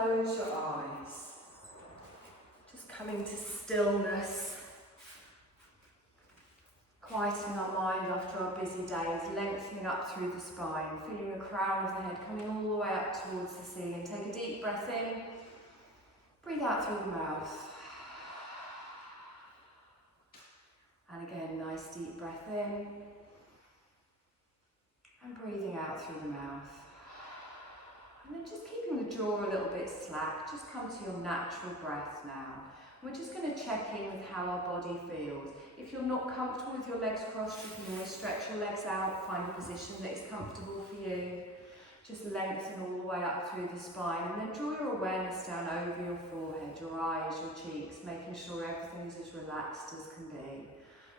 close your eyes. Just coming to stillness. Quietening our mind after our busy days, lengthening up through the spine, feeling the crown of the head coming all the way up towards the ceiling. Take a deep breath in, breathe out through the mouth. And again, nice deep breath in, and breathing out through the mouth. And then just keeping the jaw a little bit slack, just come to your natural breath now. We're just going to check in with how our body feels. If you're not comfortable with your legs crossed, you can always stretch your legs out, find a position that is comfortable for you. Just lengthen all the way up through the spine, and then draw your awareness down over your forehead, your eyes, your cheeks, making sure everything is as relaxed as can be.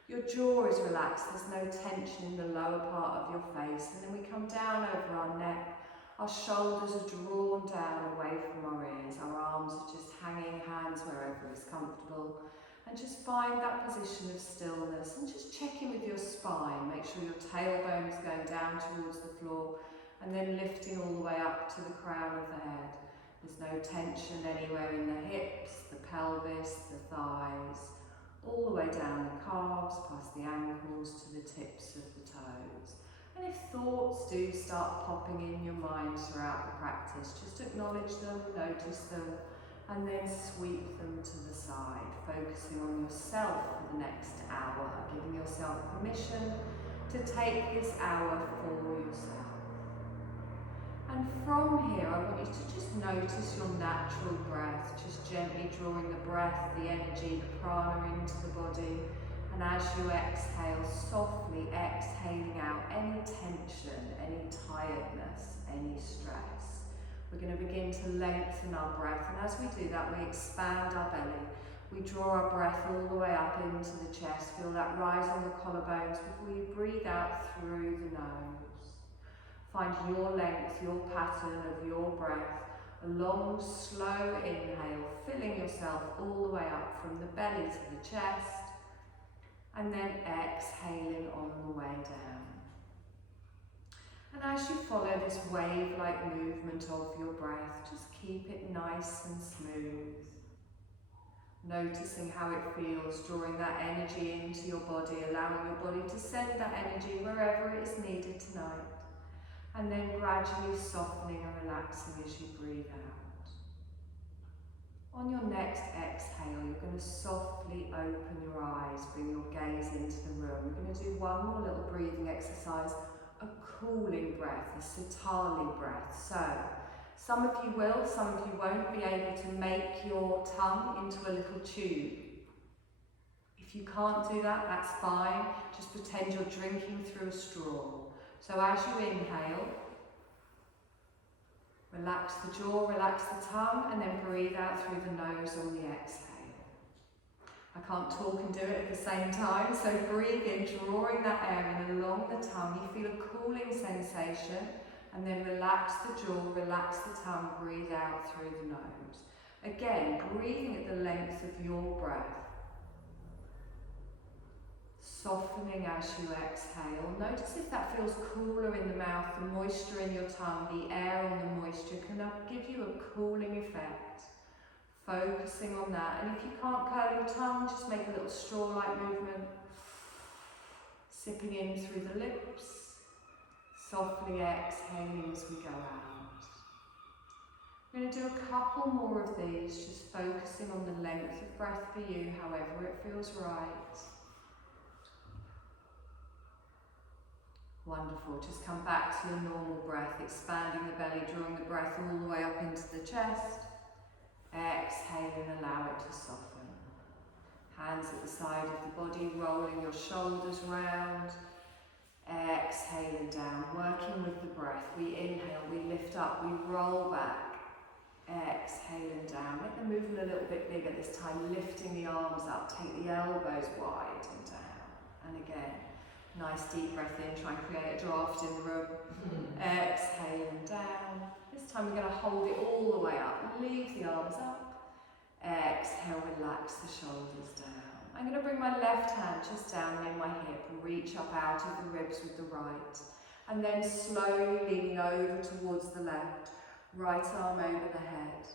Your jaw is relaxed, there's no tension in the lower part of your face, and then we come down over our neck. Our shoulders are drawn down away from our ears, our arms are just hanging, hands wherever is comfortable. And just find that position of stillness and just check in with your spine. Make sure your tailbone is going down towards the floor and then lifting all the way up to the crown of the head. There's no tension anywhere in the hips, the pelvis, the thighs, all the way down the calves, past the ankles to the tips of the toes. And if thoughts do start popping in your mind throughout the practice, just acknowledge them, notice them, and then sweep them to the side, focusing on yourself for the next hour, giving yourself permission to take this hour for yourself. And from here, I want you to just notice your natural breath, just gently drawing the breath, the energy, the prana into the body. And as you exhale, softly exhaling out any tension, any tiredness, any stress. We're going to begin to lengthen our breath, and as we do that, we expand our belly. We draw our breath all the way up into the chest. Feel that rise on the collarbones before you breathe out through the nose. Find your length, your pattern of your breath. A long, slow inhale, filling yourself all the way up from the belly to the chest. And then exhaling on the way down. And as you follow this wave-like movement of your breath, just keep it nice and smooth. Noticing how it feels, drawing that energy into your body, allowing your body to send that energy wherever it is needed tonight. And then gradually softening and relaxing as you breathe out. On your next exhale, you're going to softly open your eyes, bring your gaze into the room. We're going to do one more little breathing exercise, a cooling breath, a sitali breath. So, some of you will, some of you won't be able to make your tongue into a little tube. If you can't do that, that's fine. Just pretend you're drinking through a straw. So as you inhale, relax the jaw, relax the tongue, and then breathe out through the nose on the exhale. I can't talk and do it at the same time, so breathe in, drawing that air in along the tongue. You feel a cooling sensation, and then relax the jaw, relax the tongue, breathe out through the nose. Again, breathing at the length of your breath. Softening as you exhale. Notice if that feels cooler in the mouth, the moisture in your tongue, the air on the moisture can give you a cooling effect. Focusing on that. And if you can't curl your tongue, just make a little straw-like movement. Sipping in through the lips. Softly exhaling as we go out. We're going to do a couple more of these, just focusing on the length of breath for you, however it feels right. Wonderful, just come back to your normal breath, expanding the belly, drawing the breath all the way up into the chest. Exhale and allow it to soften. Hands at the side of the body, rolling your shoulders round. Exhaling down, working with the breath. We inhale, we lift up, we roll back. Exhaling down, make the movement a little bit bigger this time, lifting the arms up, take the elbows wide and down. And again. Nice deep breath in, try and create a draft in the room. Exhaling down. This time we're going to hold it all the way up. Leave the arms up. Exhale, relax the shoulders down. I'm going to bring my left hand just down near my hip and reach up out of the ribs with the right. And then slowly leaning over towards the left. Right arm over the head.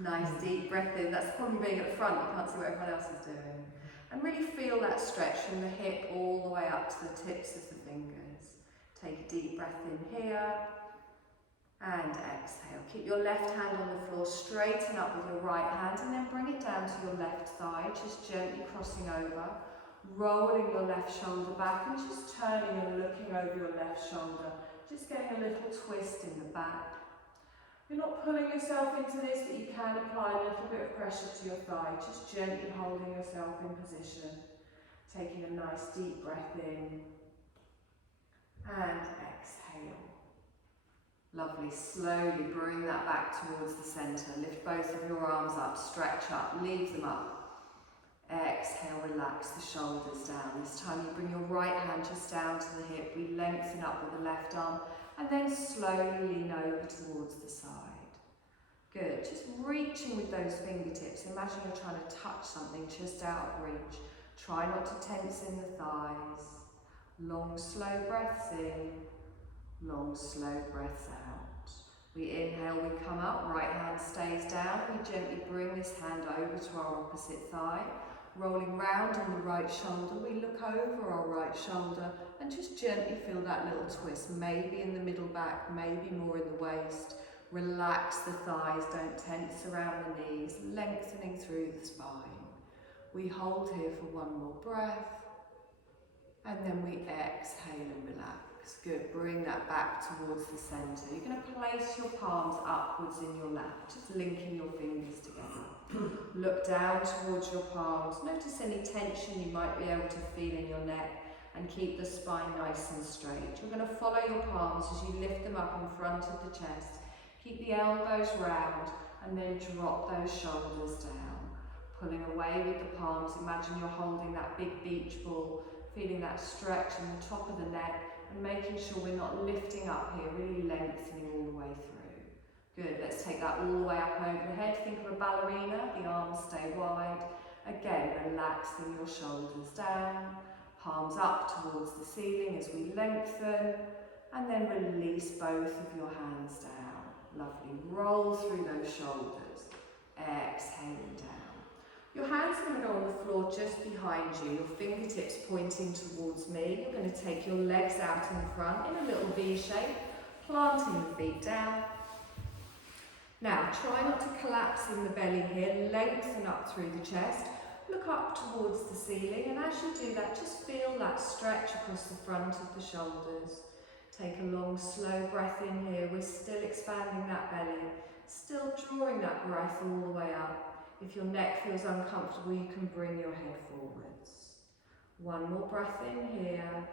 Nice deep breath in. That's probably being at the front, you can't see what everyone else is doing. And really feel that stretch from the hip all the way up to the tips of the fingers. Take a deep breath in here and exhale. Keep your left hand on the floor, straighten up with your right hand and then bring it down to your left thigh, just gently crossing over, rolling your left shoulder back and just turning and looking over your left shoulder, just getting a little twist in the back. You're not pulling yourself into this, but you can apply a little bit of pressure to your thigh, just gently holding yourself in position. Taking a nice deep breath in and exhale. Lovely, slowly bring that back towards the centre. Lift both of your arms up, stretch up, leave them up. Exhale, relax the shoulders down. This time you bring your right hand just down to the hip. We lengthen up with the left arm and then slowly lean over towards the side. Good, just reaching with those fingertips. Imagine you're trying to touch something just out of reach. Try not to tense in the thighs. Long, slow breaths in. Long, slow breaths out. We inhale, we come up, right hand stays down. We gently bring this hand over to our opposite thigh. Rolling round on the right shoulder, we look over our right shoulder and just gently feel that little twist, maybe in the middle back, maybe more in the waist. Relax the thighs, don't tense around the knees, lengthening through the spine. We hold here for one more breath and then we exhale and relax. Good, bring that back towards the centre. You're going to place your palms upwards in your lap, just linking your fingers together. Look down towards your palms. Notice any tension you might be able to feel in your neck and keep the spine nice and straight. You're going to follow your palms as you lift them up in front of the chest. Keep the elbows round and then drop those shoulders down. Pulling away with the palms, imagine you're holding that big beach ball, feeling that stretch in the top of the neck and making sure we're not lifting up here, really lengthening all the way through. Good, let's take that all the way up over the head. Think of a ballerina, the arms stay wide. Again, relaxing your shoulders down, palms up towards the ceiling as we lengthen, and then release both of your hands down. Lovely, roll through those shoulders, exhaling down. Your hands are going to go on the floor just behind you, your fingertips pointing towards me. You're going to take your legs out in front in a little V shape, planting the feet down. Now, try not to collapse in the belly here, lengthen up through the chest, look up towards the ceiling, and as you do that, just feel that stretch across the front of the shoulders. Take a long, slow breath in here. We're still expanding that belly, still drawing that breath all the way up. If your neck feels uncomfortable, you can bring your head forwards. One more breath in here.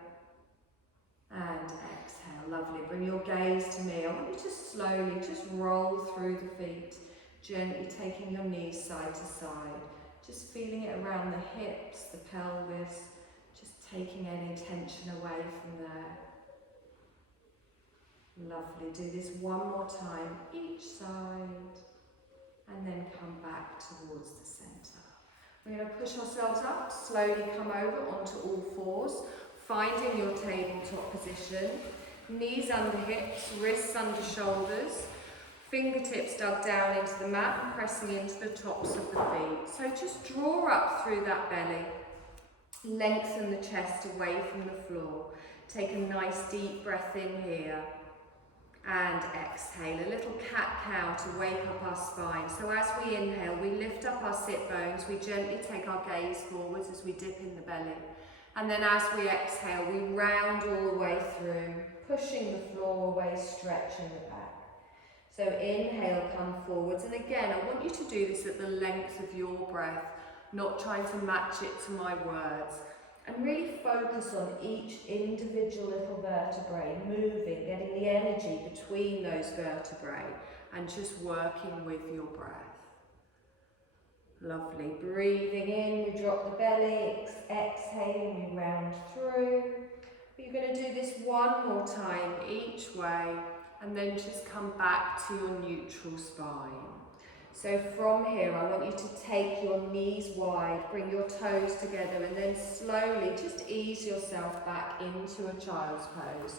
And exhale, lovely. Bring your gaze to me. I want you to slowly just roll through the feet, gently taking your knees side to side. Just feeling it around the hips, the pelvis, just taking any tension away from there. Lovely. Do this one more time, each side. And then come back towards the centre. We're going to push ourselves up, slowly come over onto all fours, finding your tabletop position. Knees under hips, wrists under shoulders, fingertips dug down into the mat and pressing into the tops of the feet. So just draw up through that belly, lengthen the chest away from the floor. Take a nice deep breath in here. And exhale, a little cat-cow to wake up our spine. So as we inhale, we lift up our sit bones, we gently take our gaze forwards as we dip in the belly. And then as we exhale, we round all the way through, pushing the floor away, stretching the back. So inhale, come forwards. And again, I want you to do this at the length of your breath, not trying to match it to my words. And really focus on each individual little vertebrae, moving, getting the energy between those vertebrae and just working with your breath. Lovely. Breathing in, we drop the belly, exhaling, we round through. You're going to do this one more time each way and then just come back to your neutral spine. So from here, I want you to take your knees wide, bring your toes together, and then slowly just ease yourself back into a child's pose.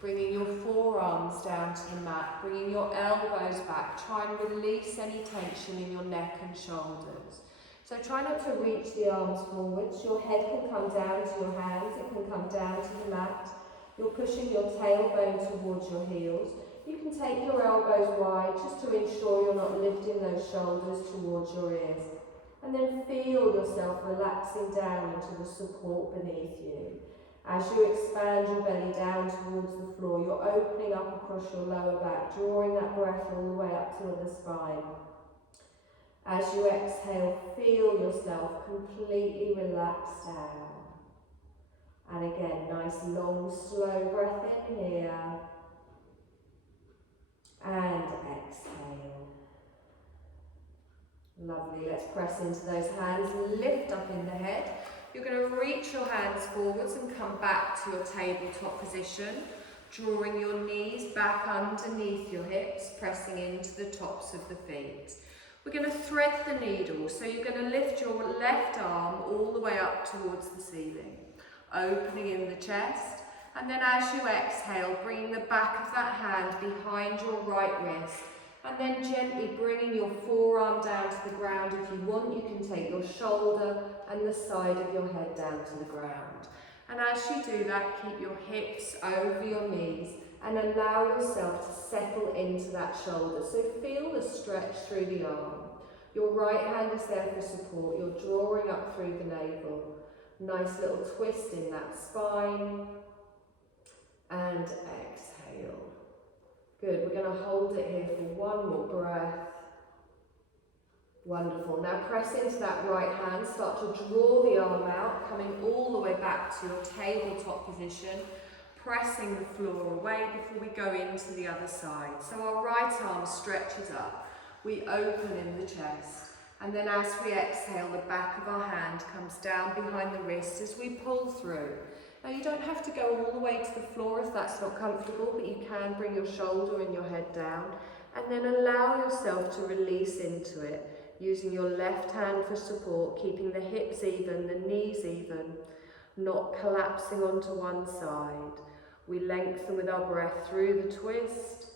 Bringing your forearms down to the mat, bringing your elbows back. Try and release any tension in your neck and shoulders. So try not to reach the arms forwards. Your head can come down to your hands, it can come down to the mat. You're pushing your tailbone towards your heels. You can take your elbows wide just to ensure you're not lifting those shoulders towards your ears. And then feel yourself relaxing down into the support beneath you. As you expand your belly down towards the floor, you're opening up across your lower back, drawing that breath all the way up to the spine. As you exhale, feel yourself completely relaxed down. And again, nice long, slow breath in here. And exhale. Lovely, let's press into those hands, lift up in the head. You're going to reach your hands forwards and come back to your tabletop position, drawing your knees back underneath your hips, pressing into the tops of the feet. We're going to thread the needle, so you're going to lift your left arm all the way up towards the ceiling, opening in the chest, and then as you exhale, bringing the back of that hand behind your right wrist, and then gently bringing your forearm down to the ground. If you want, you can take your shoulder and the side of your head down to the ground. And as you do that, keep your hips over your knees and allow yourself to settle into that shoulder. So feel the stretch through the arm. Your right hand is there for support. You're drawing up through the navel. Nice little twist in that spine. And exhale. Good, we're going to hold it here for one more breath. Wonderful. Now press into that right hand, start to draw the arm out, coming all the way back to your tabletop position, pressing the floor away before we go into the other side. So our right arm stretches up, we open in the chest, and then as we exhale, the back of our hand comes down behind the wrist as we pull through. Now you don't have to go all the way to the floor if that's not comfortable, but you can bring your shoulder and your head down, and then allow yourself to release into it, using your left hand for support, keeping the hips even, the knees even, not collapsing onto one side. We lengthen with our breath through the twist,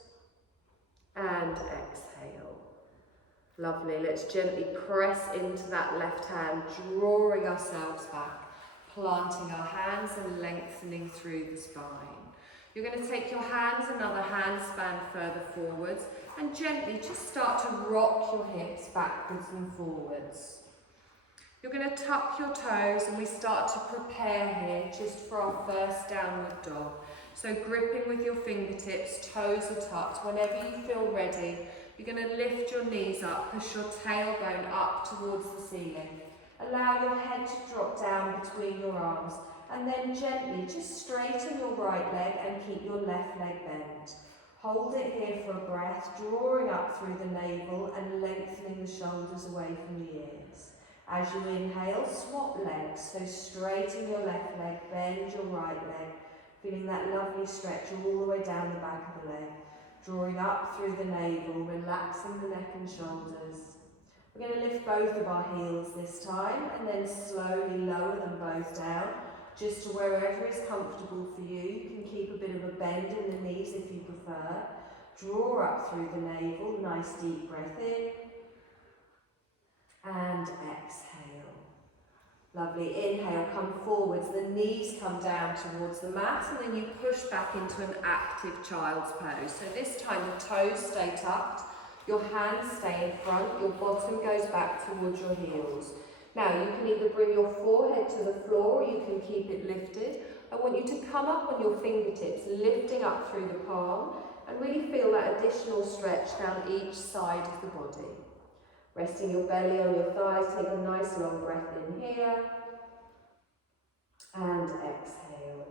and exhale. Lovely, let's gently press into that left hand, drawing ourselves back, planting our hands and lengthening through the spine. You're going to take your hands another handspan further forwards and gently just start to rock your hips backwards and forwards. You're going to tuck your toes and we start to prepare here just for our first downward dog. So gripping with your fingertips, toes are tucked. Whenever you feel ready, you're going to lift your knees up, push your tailbone up towards the ceiling. Allow your head to drop down between your arms and then gently just straighten your right leg and keep your left leg bent. Hold it here for a breath, drawing up through the navel and lengthening the shoulders away from the ears. As you inhale, swap legs, so straighten your left leg, bend your right leg, feeling that lovely stretch all the way down the back of the leg, drawing up through the navel, relaxing the neck and shoulders. We're going to lift both of our heels this time and then slowly lower them both down, just to wherever is comfortable for you. You can keep a bit of a bend in the knees if you prefer. Draw up through the navel, nice deep breath in, and exhale. Lovely, inhale, come forwards, the knees come down towards the mat and then you push back into an active child's pose. So this time the toes stay tucked, your hands stay in front, your bottom goes back towards your heels. Now you can either bring your forehead to the floor or you can keep it lifted. I want you to come up on your fingertips, lifting up through the palm and really feel that additional stretch down each side of the body. Resting your belly on your thighs, take a nice long breath in here and exhale.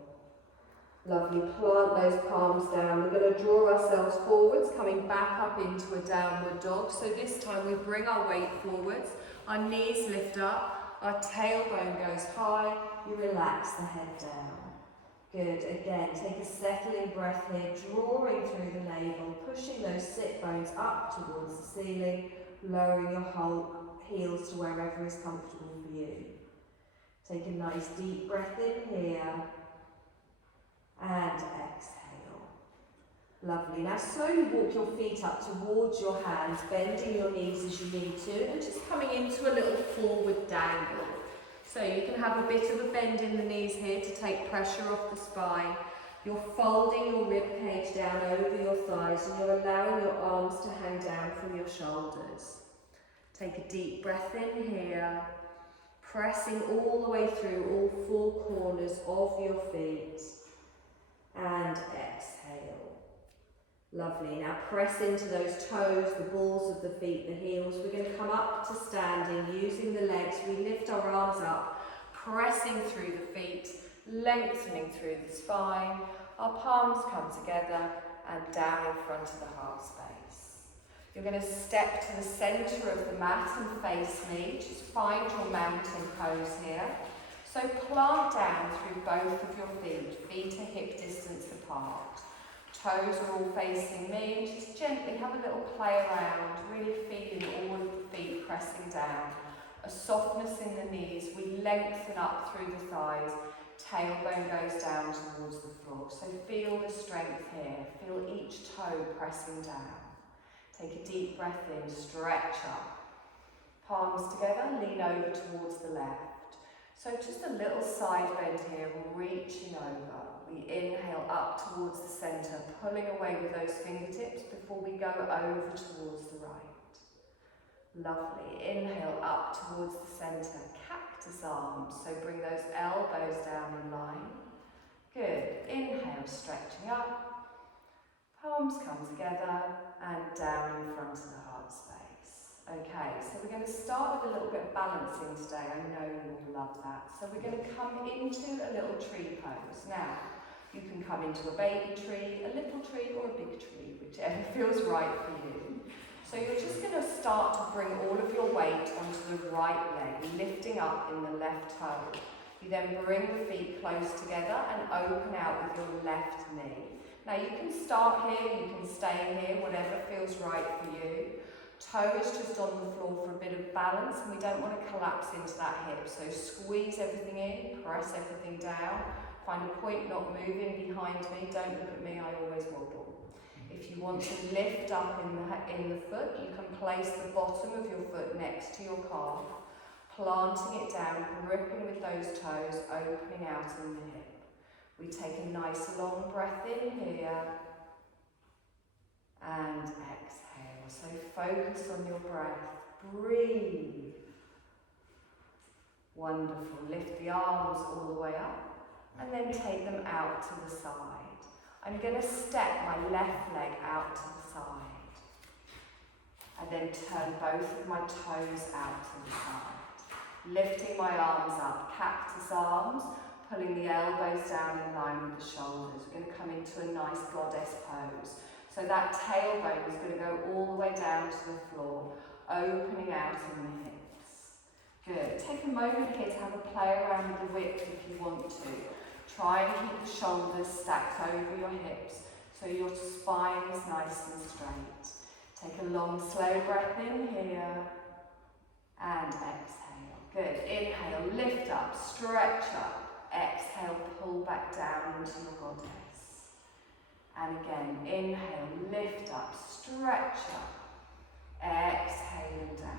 Lovely, plant those palms down. We're going to draw ourselves forwards, coming back up into a downward dog. So this time we bring our weight forwards, our knees lift up, our tailbone goes high, you relax the head down. Good, again, take a settling breath here, drawing through the navel, pushing those sit bones up towards the ceiling, lowering your whole heels to wherever is comfortable for you. Take a nice deep breath in here and exhale. Lovely. Now slowly walk your feet up towards your hands, bending your knees as you need to, and just coming into a little forward dangle. So you can have a bit of a bend in the knees here to take pressure off the spine. You're folding your rib cage down over your thighs and you're allowing your arms to hang down from your shoulders. Take a deep breath in here, pressing all the way through all four corners of your feet. And exhale. Lovely. Now press into those toes, the balls of the feet, the heels. We're going to come up to standing, using the legs. We lift our arms up, pressing through the feet, lengthening through the spine. Our palms come together and down in front of the heart space. You're going to step to the centre of the mat and face me. Just find your mountain pose here. So plant down through both of your feet. Feet are hip distance apart. Toes are all facing me, and just gently have a little play around, really feeling all of the feet pressing down. A softness in the knees, we lengthen up through the thighs, tailbone goes down towards the floor. So feel the strength here, feel each toe pressing down. Take a deep breath in, stretch up. Palms together, lean over towards the left. So just a little side bend here, reaching over. We inhale up towards the centre, pulling away with those fingertips before we go over towards the right. Lovely. Inhale up towards the centre, cactus arms. So bring those elbows down in line. Good. Inhale, stretching up. Palms come together and down in front of the heart space. Okay, so we're going to start with a little bit of balancing today. I know you will love that. So we're going to come into a little tree pose. Now, you can come into a baby tree, a little tree or a big tree, whichever feels right for you. So you're just going to start to bring all of your weight onto the right leg, lifting up in the left toe. You then bring the feet close together and open out with your left knee. Now you can start here, you can stay here, whatever feels right for you. Toe is just on the floor for a bit of balance, and we don't want to collapse into that hip. So squeeze everything in, press everything down. Find a point not moving behind me. Don't look at me, I always wobble. If you want to lift up in the foot, you can place the bottom of your foot next to your calf, planting it down, gripping with those toes, opening out in the hip. We take a nice long breath in here and exhale. So focus on your breath. Breathe. Wonderful. Lift the arms all the way up. And then take them out to the side. I'm going to step my left leg out to the side. And then turn both of my toes out to the side. Lifting my arms up, cactus arms, pulling the elbows down in line with the shoulders. We're going to come into a nice goddess pose. So that tailbone is going to go all the way down to the floor, opening out in the hips. Good. Take a moment here to have a play around with the width if you want to. Try and keep the shoulders stacked over your hips so your spine is nice and straight. Take a long, slow breath in here and exhale. Good. Inhale, lift up, stretch up. Exhale, pull back down into your goddess. And again, inhale, lift up, stretch up. Exhale down.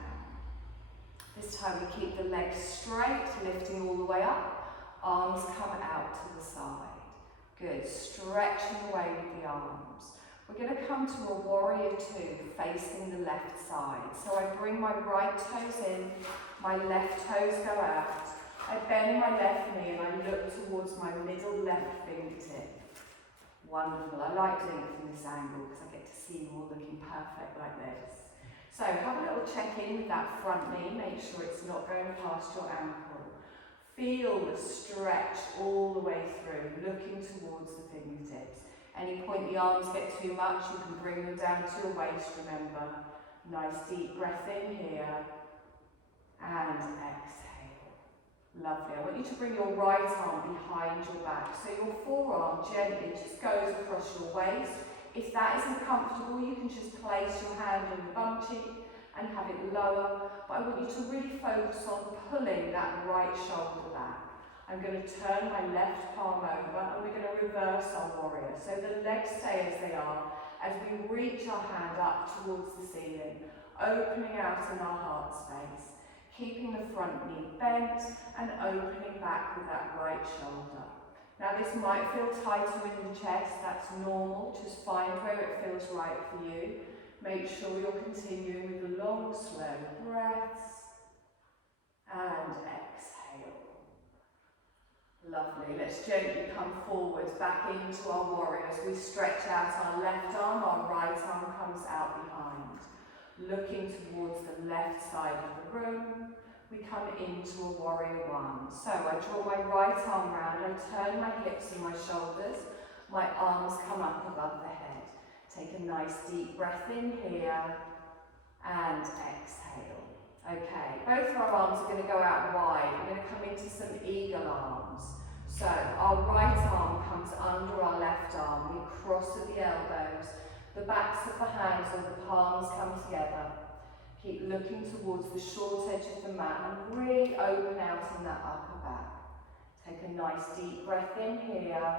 This time we keep the legs straight, lifting all the way up. Arms come out to the side. Good. Stretching away with the arms. We're going to come to a warrior two, facing the left side. So I bring my right toes in, my left toes go out. I bend my left knee and I look towards my middle left fingertip. Wonderful. I like doing it from this angle because I get to see you all looking perfect like this. So have a little check in with that front knee. Make sure it's not going past your ankle. Feel the stretch all the way through, looking towards the fingertips. Any point the arms get too much, you can bring them down to your waist, remember. Nice deep breath in here, and exhale. Lovely. I want you to bring your right arm behind your back, so your forearm gently just goes across your waist. If that isn't comfortable, you can just place your hand on the bum cheek and have it lower, but I want you to really focus on pulling that right shoulder back. I'm going to turn my left palm over and we're going to reverse our warrior. So the legs stay as they are as we reach our hand up towards the ceiling, opening out in our heart space, keeping the front knee bent and opening back with that right shoulder. Now this might feel tighter in the chest, that's normal, just find where it feels right for you. Make sure you're continuing with the long, slow breaths and exhale. Lovely, let's gently come forwards, back into our warrior as we stretch out our left arm, our right arm comes out behind. Looking towards the left side of the room, we come into a warrior one. So I draw my right arm round, I turn my hips and my shoulders, my arms come up above the head. Take a nice deep breath in here and exhale. Okay, both of our arms are going to go out wide. We're going to come into some eagle arms. So our right arm comes under our left arm. We cross at the elbows. The backs of the hands or the palms come together. Keep looking towards the short edge of the mat and really open out in that upper back. Take a nice deep breath in here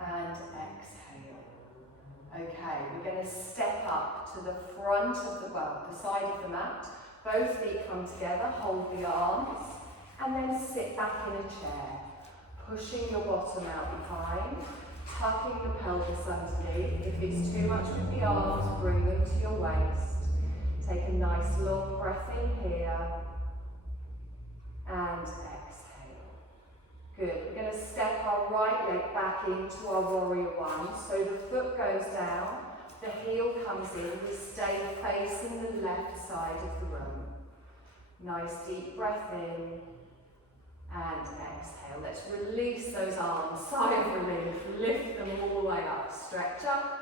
and exhale. Okay, we're going to step up to the front of the side of the mat. Both feet come together, hold the arms, and then sit back in a chair. Pushing your bottom out behind, tucking the pelvis underneath. If it's too much with the arms, bring them to your waist. Take a nice long breath in here, and exhale. Good, we're going to step our right leg back into our warrior one. So the foot goes down, the heel comes in, we stay facing the left side of the room. Nice deep breath in and exhale. Let's release those arms, sigh of relief, lift them all the way up, stretch up.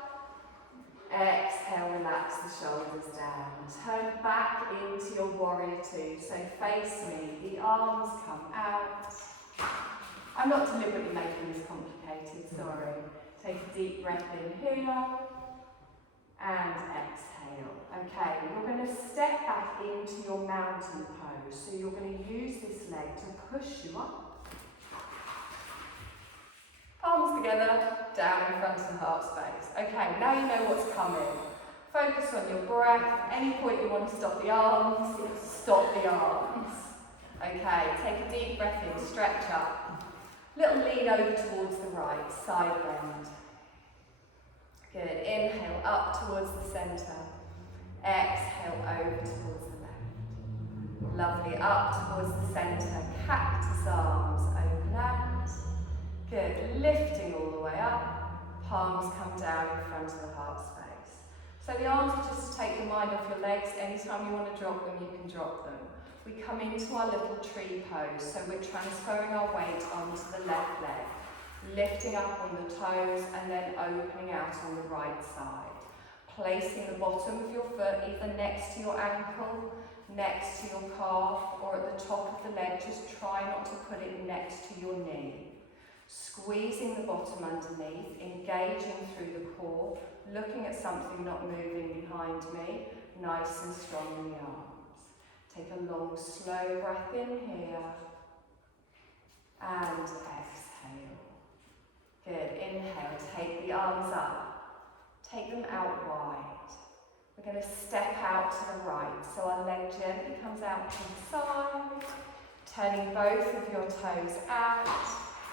Exhale, relax the shoulders down. Turn back into your warrior two. So face me, the arms come out. I'm not deliberately making this complicated, sorry. Take a deep breath in here and exhale. Okay, you're going to step back into your mountain pose. So you're going to use this leg to push you up. Palms together, down in front of the heart space. Okay, now you know what's coming. Focus on your breath. Any point you want to stop the arms, stop the arms. Okay, take a deep breath in, stretch up. Little lean over towards the right, side bend. Good, inhale up towards the centre. Exhale over towards the left. Lovely, up towards the centre. Cactus arms, open out. Good, lifting all the way up, palms come down in front of the heart space. So the arms are just to take your mind off your legs. Anytime you want to drop them, you can drop them. We come into our little tree pose, so we're transferring our weight onto the left leg, lifting up on the toes and then opening out on the right side. Placing the bottom of your foot either next to your ankle, next to your calf, or at the top of the leg. Just try not to put it next to your knee. Squeezing the bottom underneath, engaging through the core, looking at something not moving behind me, nice and strong in the arms. Take a long, slow breath in here, and exhale. Good, inhale, take the arms up, take them out wide. We're going to step out to the right, so our leg gently comes out to the side, turning both of your toes out.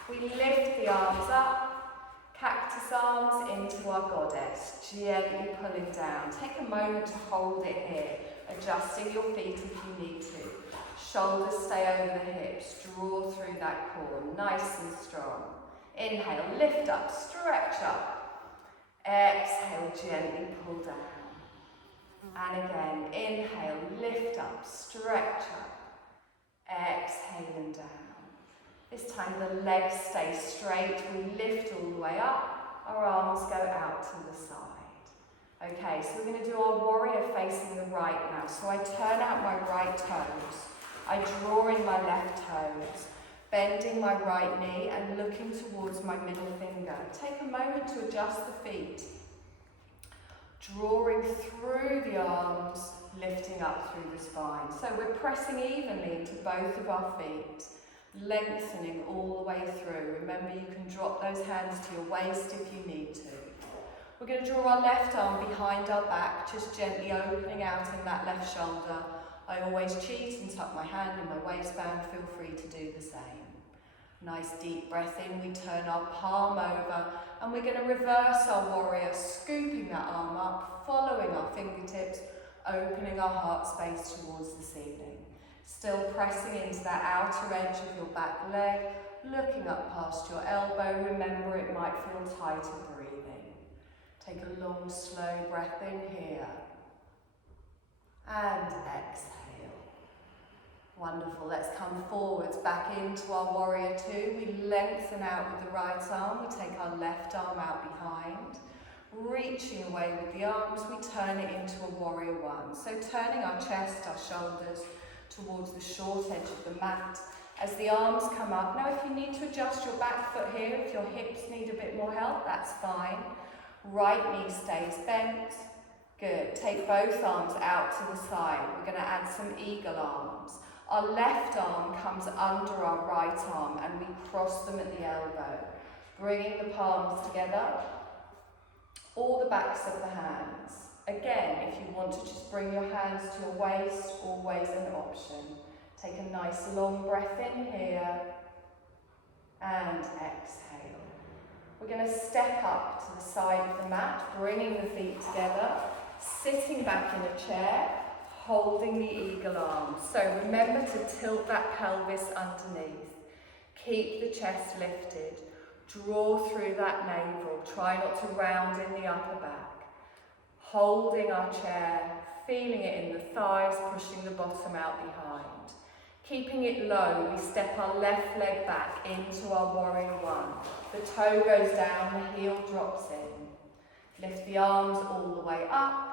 We lift the arms up, cactus arms into our goddess, gently pulling down. Take a moment to hold it here, adjusting your feet if you need to. Shoulders stay over the hips, draw through that core, nice and strong. Inhale, lift up, stretch up. Exhale, gently pull down. And again, inhale, lift up, stretch up. Exhale and down. This time the legs stay straight, we lift all the way up, our arms go out to the side. Okay, so we're going to do our warrior facing the right now. So I turn out my right toes, I draw in my left toes, bending my right knee and looking towards my middle finger. Take a moment to adjust the feet, drawing through the arms, lifting up through the spine. So we're pressing evenly into both of our feet. lengthening all the way through. Remember, you can drop those hands to your waist if you need to. We're going to draw our left arm behind our back, just gently opening out in that left shoulder. I always cheat and tuck my hand in my waistband. Feel free to do the same. Nice deep breath in. We turn our palm over and we're going to reverse our warrior, scooping that arm up, following our fingertips, opening our heart space towards the ceiling. Still pressing into that outer edge of your back leg, looking up past your elbow. Remember, it might feel tighter breathing. Take a long, slow breath in here. And exhale. Wonderful. Let's come forwards, back into our warrior two. We lengthen out with the right arm. We take our left arm out behind. Reaching away with the arms, we turn it into a warrior one. So turning our chest, our shoulders towards the short edge of the mat as the arms come up. Now, if you need to adjust your back foot here, if your hips need a bit more help, that's fine. Right knee stays bent. Good. Take both arms out to the side. We're going to add some eagle arms. Our left arm comes under our right arm and we cross them at the elbow. Bringing the palms together, or the backs of the hands. Again, if you want to just bring your hands to your waist, always an option. Take a nice long breath in here and exhale. We're going to step up to the side of the mat, bringing the feet together, sitting back in a chair, holding the eagle arms. So remember to tilt that pelvis underneath. Keep the chest lifted. Draw through that navel. Try not to round in the upper back. Holding our chair, feeling it in the thighs, pushing the bottom out behind. Keeping it low, we step our left leg back into our warrior one. The toe goes down, the heel drops in. Lift the arms all the way up.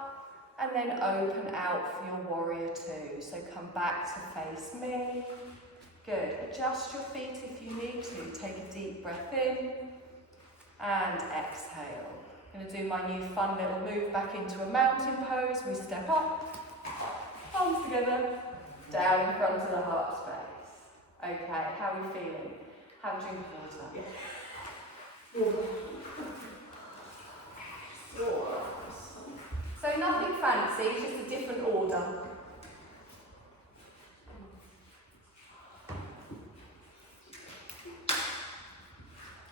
And then open out for your warrior two. So come back to face me. Good. Adjust your feet if you need to. Take a deep breath in and exhale. I'm going to do my new fun little move back into a mountain pose. We step up, palms together, down in front of the heart space. Okay, how are we feeling? Have a drink of water. So nothing fancy, just a different order.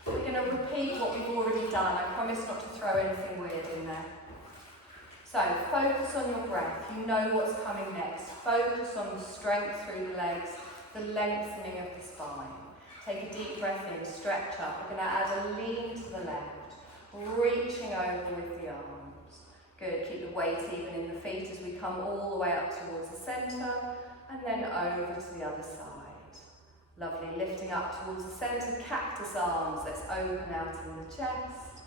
We're going to repeat what we've already done. I promise not to throw anything weird in there. So focus on your breath. You know what's coming next. Focus on the strength through the legs, the lengthening of the spine. Take a deep breath in, stretch up. We're going to add a lean to the left, reaching over with the arms. Good, keep the weight even in the feet as we come all the way up towards the centre and then over to the other side. Lovely, lifting up towards the centre, cactus arms, let's open out in the chest.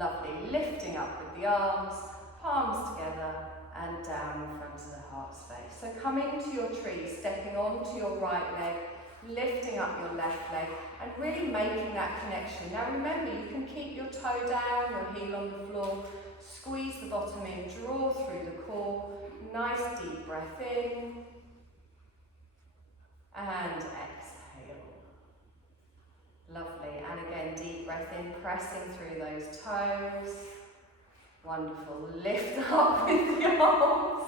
Lovely, lifting up with the arms, palms together and down in front of the heart space. So coming to your tree, stepping onto your right leg, lifting up your left leg and really making that connection. Now remember, you can keep your toe down, your heel on the floor, squeeze the bottom in, draw through the core, nice deep breath in and exhale. Lovely, and again deep breath in, pressing through those toes. Wonderful, lift up with the arms,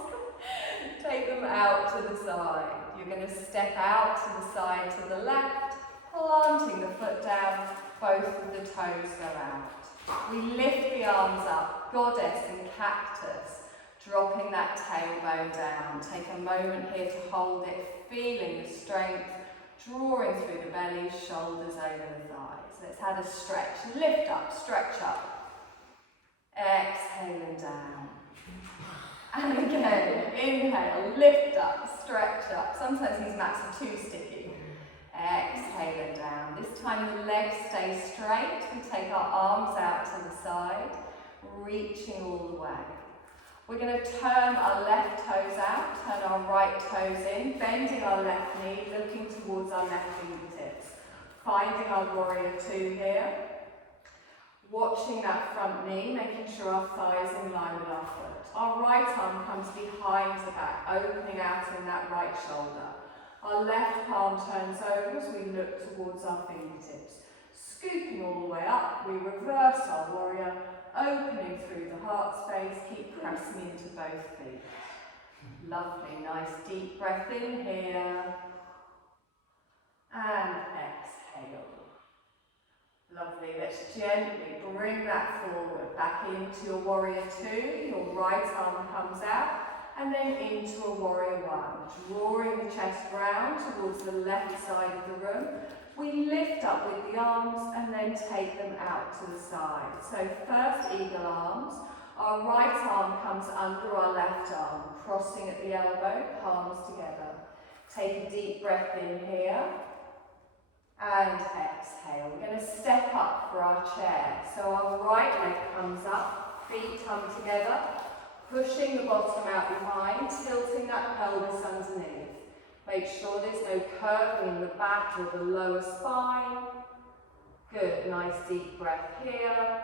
take them out to the side. You're going to step out to the side to the left, planting the foot down, both of the toes go out. We lift the arms up, goddess and cactus, dropping that tailbone down. Take a moment here to hold it, feeling the strength, drawing through the belly, shoulders over the thighs. Let's add a stretch, lift up, stretch up. Exhale and down. And again, inhale, lift up, stretch up. Sometimes these mats are too sticky. Exhale and down. This time the legs stay straight. We take our arms out to the side, reaching all the way. We're going to turn our left toes out, turn our right toes in, bending our left knee, looking towards our left fingertips. Finding our warrior two here. Watching that front knee, making sure our thigh is in line with our foot. Our right arm comes behind the back, opening out in that right shoulder. Our left palm turns over as we look towards our fingertips. Scooping all the way up, we reverse our warrior, opening through the heart space, keep pressing into both feet. Lovely, nice deep breath in here. And exhale. Lovely, let's gently bring that forward, back into your warrior two. Your right arm comes out, and then into a warrior one. Drawing the chest round towards the left side of the room. We lift up with the arms and then take them out to the side. So first eagle arms. Our right arm comes under our left arm, crossing at the elbow, palms together. Take a deep breath in here. And exhale. We're going to step up for our chair. So our right leg comes up, feet come together, pushing the bottom out behind, tilting that pelvis underneath. Make sure there's no curving in the back or the lower spine. Good, nice deep breath here.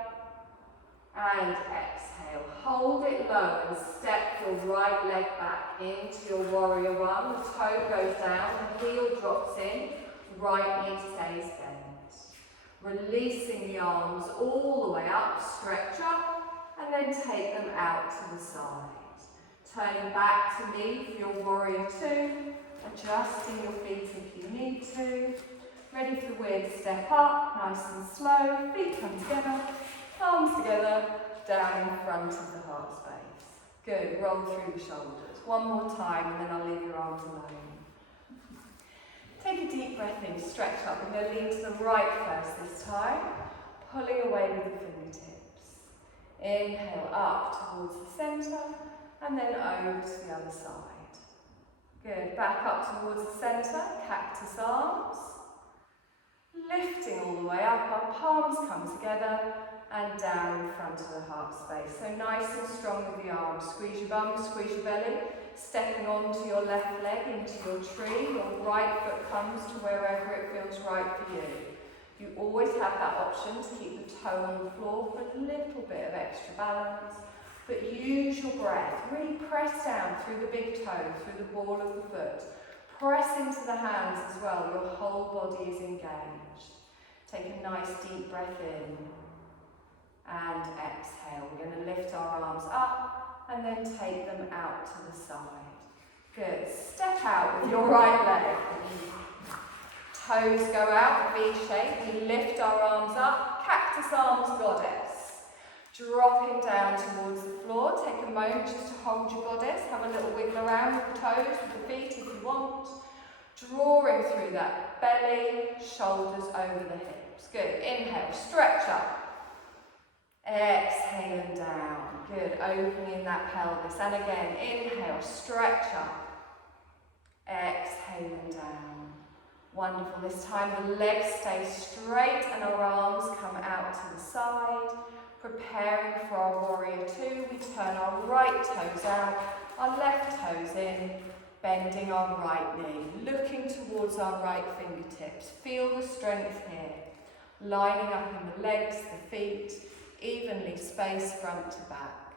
And exhale. Hold it low and step your right leg back into your warrior one. The toe goes down, the heel drops in. Right knee stays bent. Releasing the arms all the way up, stretch up, and then take them out to the side. Turning back to me for your warrior two, adjusting your feet if you need to. Ready for the weird step up, nice and slow, feet come together, palms together, down in front of the heart space. Good, roll through the shoulders. One more time, and then I'll leave your arms alone. Take a deep breath in, stretch up. We're going to lean to the right first this time, pulling away with the fingertips. Inhale up towards the centre, and then over to the other side. Good, back up towards the centre, cactus arms. Lifting all the way up, our palms come together, and down in front of the heart space. So nice and strong with the arms. Squeeze your bum, squeeze your belly. Stepping onto your left leg into your tree, your right foot comes to wherever it feels right for you. You always have that option to keep the toe on the floor for a little bit of extra balance, but use your breath. Really press down through the big toe, through the ball of the foot. Press into the hands as well, your whole body is engaged. Take a nice deep breath in and exhale. We're going to lift our arms up and then take them out to the side. Good. Step out with your right leg. Toes go out, V shape. We lift our arms up, cactus arms, goddess. Dropping down towards the floor. Take a moment just to hold your goddess. Have a little wiggle around with the toes, with the feet if you want. Drawing through that belly, shoulders over the hips. Good. Inhale, stretch up. Exhaling down. Good, opening that pelvis. And again, inhale, stretch up. Exhaling down. Wonderful. This time the legs stay straight and our arms come out to the side. Preparing for our warrior two, we turn our right toes out, our left toes in, bending our right knee, looking towards our right fingertips. Feel the strength here. Lining up in the legs, the feet, evenly spaced front to back.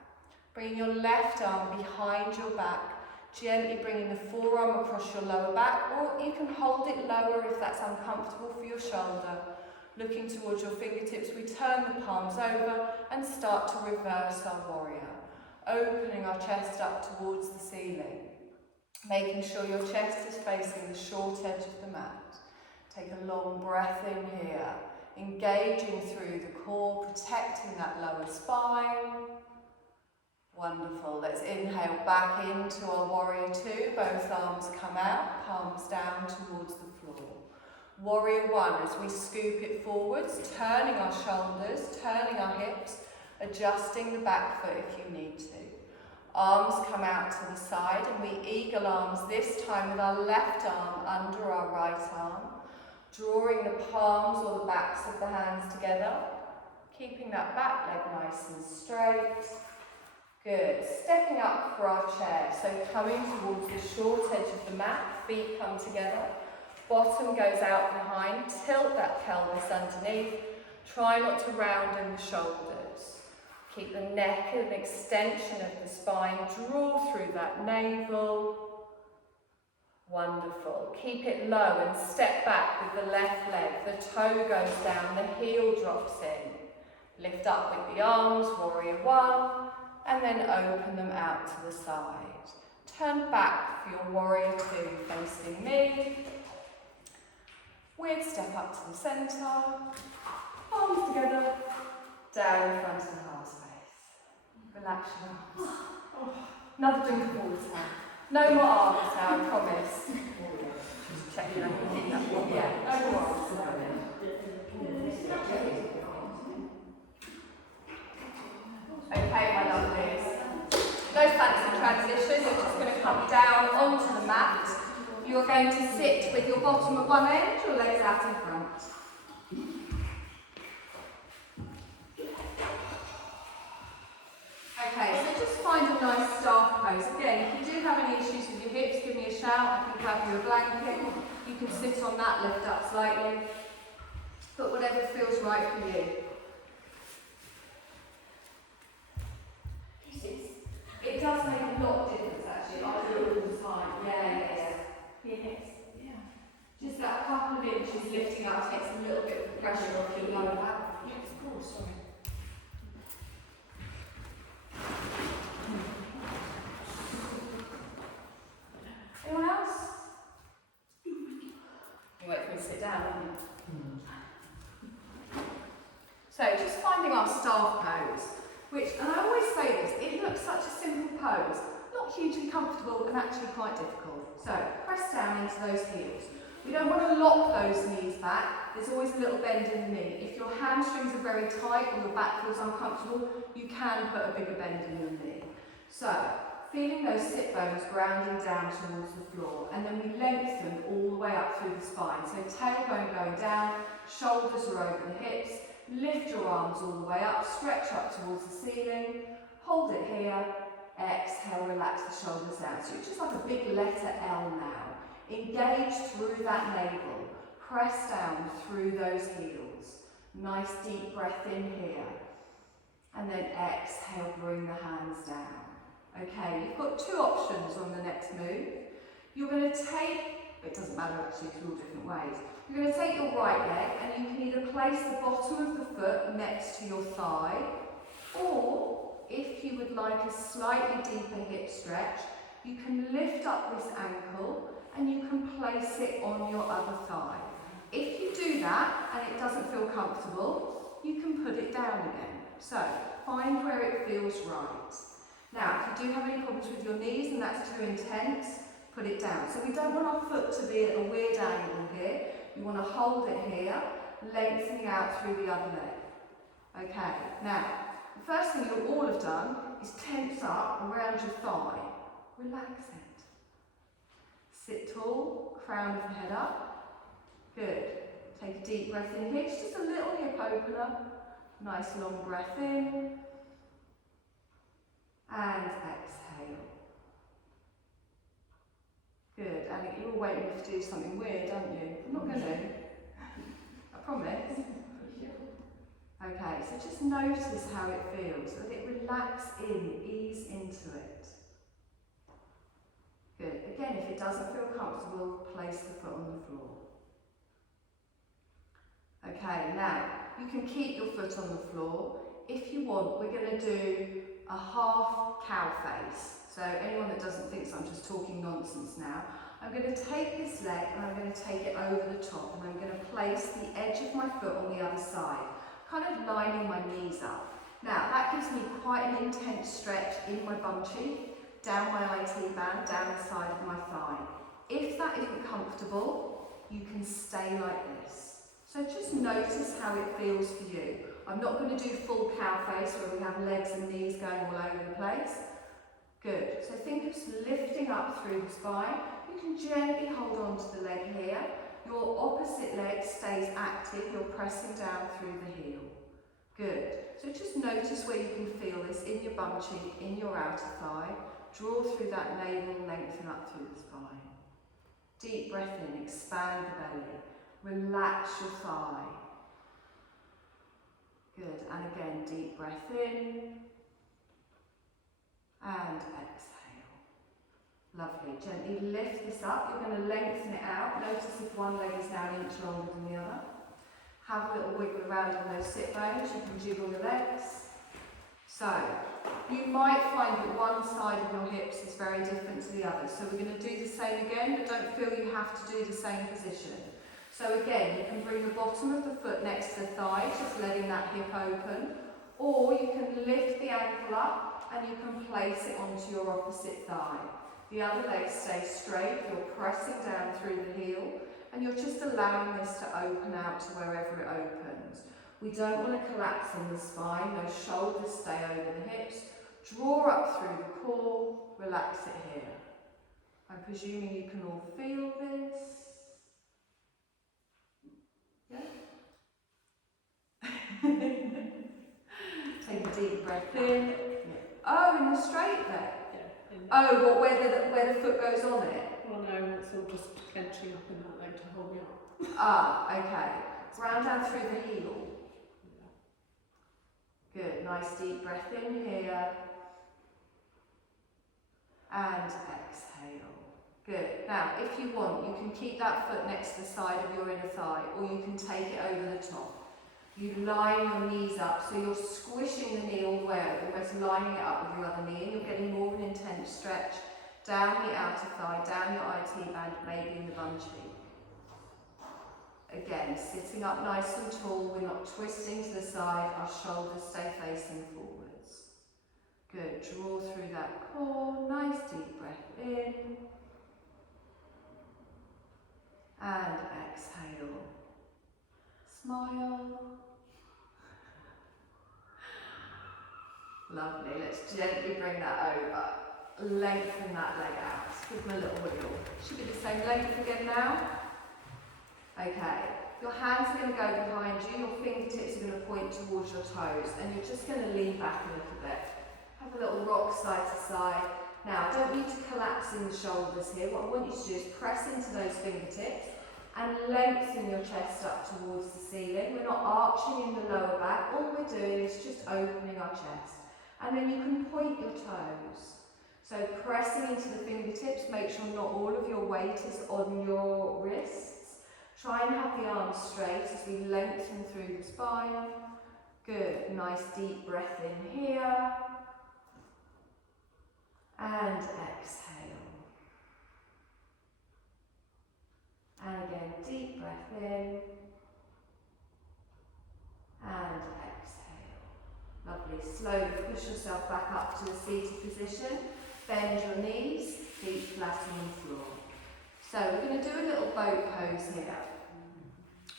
Bring your left arm behind your back, gently bringing the forearm across your lower back, or you can hold it lower if that's uncomfortable for your shoulder. Looking towards your fingertips, we turn the palms over and start to reverse our warrior. Opening our chest up towards the ceiling. Making sure your chest is facing the short edge of the mat. Take a long breath in here. Engaging through the core, protecting that lower spine. Wonderful. Let's inhale back into our warrior two. Both arms come out, palms down towards the floor. Warrior one, as we scoop it forwards, turning our shoulders, turning our hips, adjusting the back foot if you need to. Arms come out to the side and we eagle arms, this time with our left arm under our right arm. Drawing the palms or the backs of the hands together, keeping that back leg nice and straight. Good. Stepping up for our chair, so coming towards the short edge of the mat, feet come together, bottom goes out behind, tilt that pelvis underneath, try not to round in the shoulders. Keep the neck an extension of the spine, draw through that navel. Wonderful. Keep it low and step back with the left leg. The toe goes down, the heel drops in. Lift up with the arms, warrior one, and then open them out to the side. Turn back for your warrior two facing me. Weird step up to the centre. Arms together. Down in front of the heart space. Relax your arms. Another drink of water. No more arms now, I promise. Just checking I can keep that one. Yeah, no more arms. Okay, my lovelies. No fancy transition, you're just going to come down onto the mat. You're going to sit with your bottom at one end, your legs out in front. Okay, so just find a nice staff pose. Again, if you do have any issues with your hips, give me a shout. I can grab you a blanket. You can sit on that, lift up slightly. But whatever feels right for you. It does make a lot of difference actually. I do it all the time. Yeah. Just that couple of inches lifting up takes a little bit of pressure off your lower back. Yeah, of course, sorry. Anyone else? You wait for me to sit down, won't you? So just finding our staff pose, which, and I always say this, it looks such a simple pose, not hugely comfortable and actually quite difficult. So press down into those heels. We don't want to lock those knees back. There's always a little bend in the knee. If your hamstrings are very tight or your back feels uncomfortable, you can put a bigger bend in your knee. So feeling those sit bones grounding down towards the floor, and then we lengthen all the way up through the spine. So tailbone going down, shoulders are over the hips, lift your arms all the way up, stretch up towards the ceiling, hold it here, exhale, relax the shoulders down. So it's just like a big letter L now. Engage through that navel, press down through those heels. Nice deep breath in here. And then exhale, bring the hands down. Okay, you've got two options on the next move. You're going to take, it doesn't matter actually, it's all different ways. You're going to take your right leg and you can either place the bottom of the foot next to your thigh, or if you would like a slightly deeper hip stretch, you can lift up this ankle and you can place it on your other thigh. If you do that and it doesn't feel comfortable, you can put it down again. So find where it feels right. Now, if you do have any problems with your knees and that's too intense, put it down. So we don't want our foot to be at a weird angle here. You want to hold it here, lengthening out through the other leg. Okay, now, the first thing you'll all have done is tense up around your thigh. Relax it. Sit tall, crown of the head up. Good. Take a deep breath in here. It's just a little hip opener. Nice long breath in. And exhale. Good. And you were waiting to do something weird, aren't you? I'm not going to. I promise. Okay, so just notice how it feels. Let it relax in, ease into it. Good. Again, if it doesn't feel comfortable, place the foot on the floor. Okay, now you can keep your foot on the floor. If you want, we're going to do a half cow face. So anyone that doesn't think so, I'm just talking nonsense now. I'm going to take this leg and I'm going to take it over the top, and I'm going to place the edge of my foot on the other side, kind of lining my knees up. Now that gives me quite an intense stretch in my bum cheek, down my IT band, down the side of my thigh. If that isn't comfortable, you can stay like this. So just notice how it feels for you. I'm not going to do full cow face where we have legs and knees going all over the place. Good. So think of lifting up through the spine. You can gently hold on to the leg here. Your opposite leg stays active. You're pressing down through the heel. Good. So just notice where you can feel this in your bum cheek, in your outer thigh. Draw through that navel, lengthen up through the spine. Deep breath in, expand the belly. Relax your thigh. Good, and again, deep breath in and exhale. Lovely. Gently lift this up. You're going to lengthen it out. Notice if one leg is now an inch longer than the other. Have a little wiggle around on those sit bones. You can jiggle your legs. So, you might find that one side of your hips is very different to the other. So we're going to do the same again, but don't feel you have to do the same position. So again, you can bring the bottom of the foot next to the thigh, just letting that hip open. Or you can lift the ankle up and you can place it onto your opposite thigh. The other leg stays straight, you're pressing down through the heel, and you're just allowing this to open out to wherever it opens. We don't want to collapse in the spine, those shoulders stay over the hips. Draw up through the core, relax it here. I'm presuming you can all feel this. Yeah? Take a deep breath in. Oh, in the straight leg? Oh, what, where the foot goes on it? Well, no, it's all just clenching up in that leg to hold me up. Ah, okay. Round down through the heel. Good, nice deep breath in here. And exhale. Good. Now, if you want, you can keep that foot next to the side of your inner thigh, or you can take it over the top. You line your knees up, so you're squishing the knee all the way over, almost lining it up with your other knee, and you're getting more of an intense stretch down the outer thigh, down your IT band, maybe in the bum cheek. Again, sitting up nice and tall, we're not twisting to the side, our shoulders stay facing forwards. Good, draw through that core, nice deep breath in. And exhale. Smile. Lovely, let's gently bring that over. Lengthen that leg out. Give them a little wiggle. Should be the same length again now. Okay, your hands are going to go behind you, your fingertips are going to point towards your toes, and you're just going to lean back a little bit. Have a little rock side to side. Now, I don't need to collapse in the shoulders here. What I want you to do is press into those fingertips and lengthen your chest up towards the ceiling. We're not arching in the lower back. All we're doing is just opening our chest. And then you can point your toes. So pressing into the fingertips, make sure not all of your weight is on your wrists. Try and have the arms straight as we lengthen through the spine. Good, nice deep breath in here. And exhale. And again, deep breath in. And exhale. Lovely. Slowly push yourself back up to a seated position. Bend your knees, feet flat on the floor. So we're going to do a little boat pose here.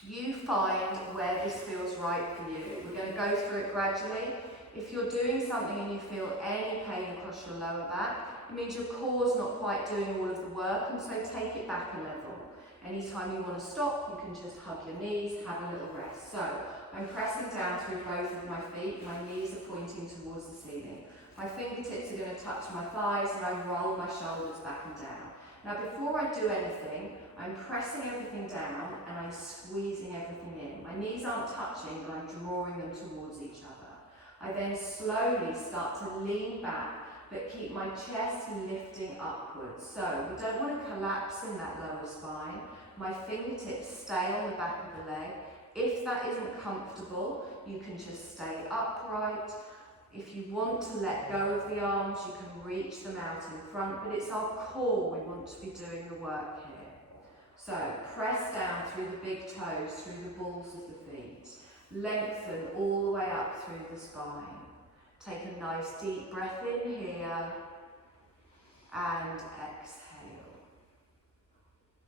You find where this feels right for you. We're going to go through it gradually. If you're doing something and you feel any pain across your lower back, it means your core's not quite doing all of the work, and so take it back a level. Anytime you want to stop, you can just hug your knees, have a little rest. So I'm pressing down through both of my feet, my knees are pointing towards the ceiling. My fingertips are going to touch my thighs and I roll my shoulders back and down. Now before I do anything, I'm pressing everything down and I'm squeezing everything in. My knees aren't touching, but I'm drawing them towards each other. I then slowly start to lean back, but keep my chest lifting upwards. So we don't want to collapse in that lower spine. My fingertips stay on the back of the leg. If that isn't comfortable, you can just stay upright. If you want to let go of the arms, you can reach them out in front, but it's our core we want to be doing the work here. So press down through the big toes, through the balls of the feet. Lengthen all the way up through the spine. Take a nice deep breath in here and exhale.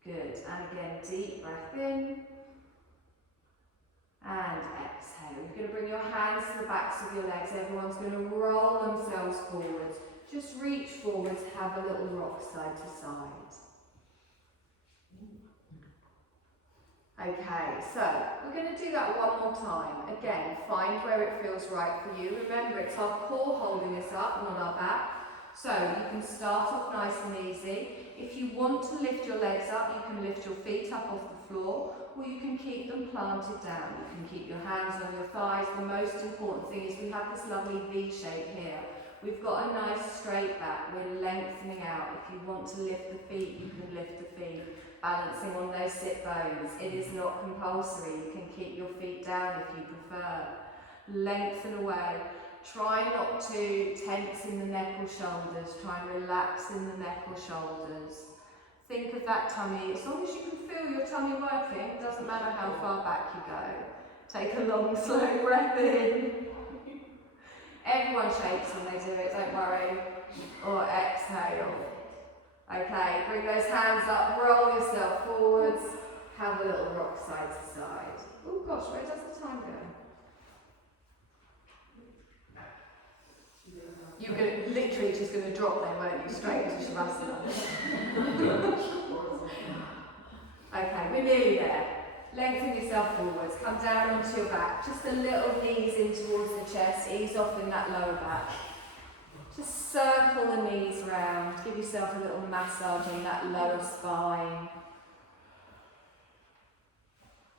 Good, and again, deep breath in and exhale. You're going to bring your hands to the backs of your legs. Everyone's going to roll themselves forwards. Just reach forwards, have a little rock side to side. Okay, so we're going to do that one more time. Again, find where it feels right for you. Remember, it's our core holding us up, not our back. So you can start off nice and easy. If you want to lift your legs up, you can lift your feet up off the floor, or you can keep them planted down. You can keep your hands on your thighs. The most important thing is we have this lovely V shape here, We've got a nice straight back. We're lengthening out. If you want to lift the feet, you can lift the feet. Balancing on those sit bones. It is not compulsory. You can keep your feet down if you prefer. Lengthen away. Try not to tense in the neck or shoulders. Try and relax in the neck or shoulders. Think of that tummy. As long as you can feel your tummy working, it doesn't matter how far back you go. Take a long, slow breath in. Everyone shakes when they do it, don't worry. Or exhale. Okay, bring those hands up, roll yourself forwards. Have a little rock side to side. Oh gosh, where does the time go? You were literally just going to drop there, weren't you? Straight into Shavasana. Okay, we're nearly there. Lengthen yourself forwards, come down onto your back. Just a little knees in towards the chest, ease off in that lower back. Just circle the knees round, give yourself a little massage on that lower spine.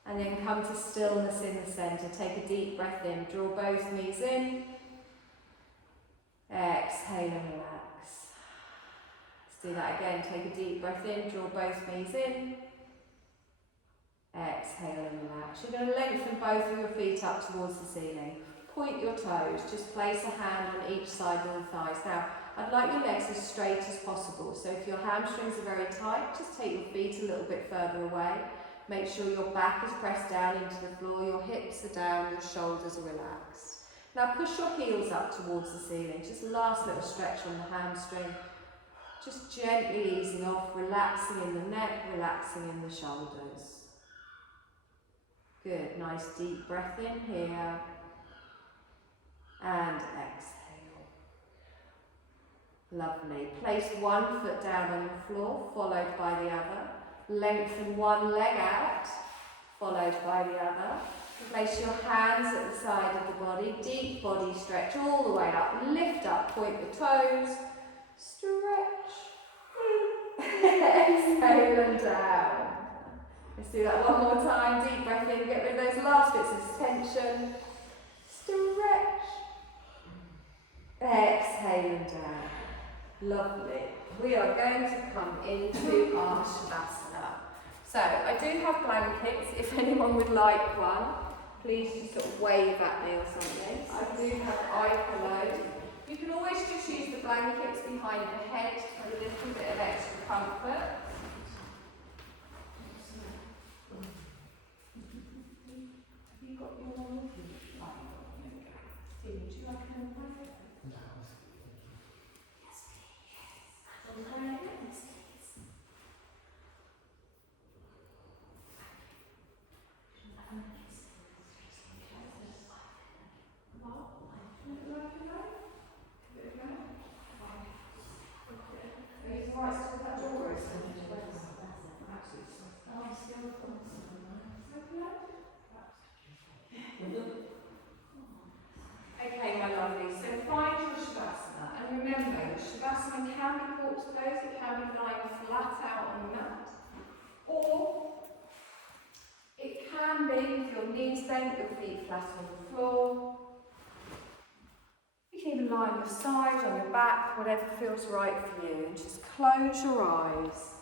And then come to stillness in the centre. Take a deep breath in, draw both knees in. Exhale and relax. Let's do that again. Take a deep breath in, draw both knees in. Exhale and relax. You're going to lengthen both of your feet up towards the ceiling. Point your toes. Just place a hand on each side of the thighs. Now, I'd like your legs as straight as possible. So if your hamstrings are very tight, just take your feet a little bit further away. Make sure your back is pressed down into the floor, your hips are down, your shoulders are relaxed. Now push your heels up towards the ceiling. Just a last little stretch on the hamstring. Just gently easing off, relaxing in the neck, relaxing in the shoulders. Good, nice deep breath in here. And exhale. Lovely. Place one foot down on the floor, followed by the other. Lengthen one leg out, followed by the other. Place your hands at the side of the body, deep body stretch all the way up. Lift up, point the toes, stretch. Exhale and down. Let's do that one more time. Deep breath in, get rid of those last bits of tension. Stretch. Exhale and down. Lovely. We are going to come into our Shavasana. So I do have blankets, if anyone would like one. Please just sort of wave at me or something. I do have eye pillows. You can always just use the blankets behind the head for a little bit of extra comfort. Have you got your one with you? Stephen, would you like a blanket? No. Yes, please. Okay, my lovely, so find your Shavasana, and remember, Shavasana can be corpse pose, it can be lying flat out on the mat, or it can be with your knees bent, your feet flat on the floor. You can even lie on your side, on your back, whatever feels right for you, and just close your eyes,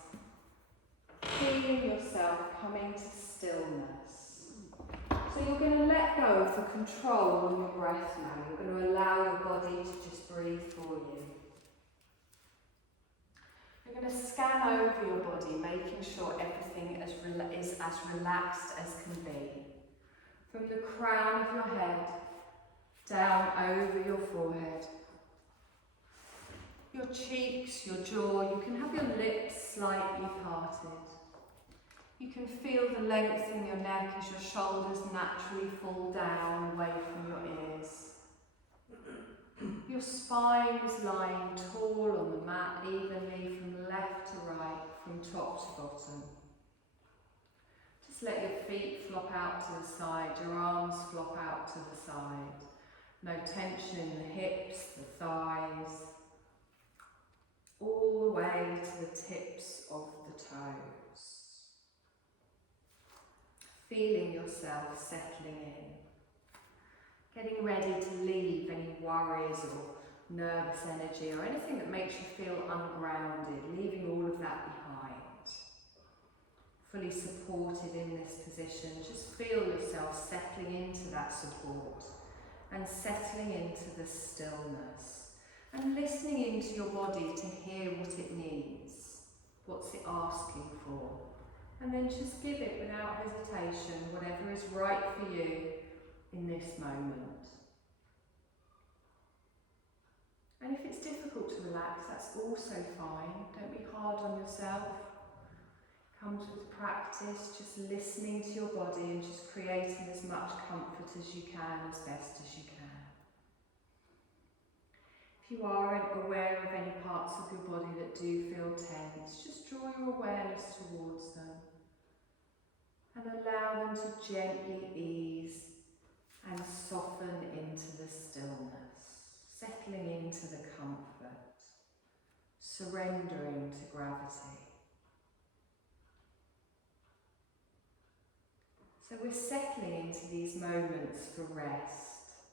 feeling yourself coming to stillness. So you're going to let go of the control on your breath now. You're going to allow your body to just breathe for you. You're going to scan over your body, making sure everything is as relaxed as can be. From the crown of your head, down over your forehead. Your cheeks, your jaw, you can have your lips slightly parted. You can feel the length in your neck as your shoulders naturally fall down away from your ears. Your spine is lying tall on the mat, evenly from left to right, from top to bottom. Just let your feet flop out to the side, your arms flop out to the side. No tension in the hips, the thighs, all the way to the tips of the toes. Feeling yourself settling in. Getting ready to leave any worries or nervous energy or anything that makes you feel ungrounded, leaving all of that behind. Fully supported in this position, just feel yourself settling into that support and settling into the stillness and listening into your body to hear what it needs, what's it asking for, and then just give it without hesitation whatever is right for you in this moment. And if it's difficult to relax, that's also fine. Don't be hard on yourself. Comes with practice, just listening to your body and just creating as much comfort as you can, as best as you can. If you are aware of any parts of your body that do feel tense, just draw your awareness towards them and allow them to gently ease and soften into the stillness, settling into the comfort, surrendering to gravity. So we're settling into these moments for rest,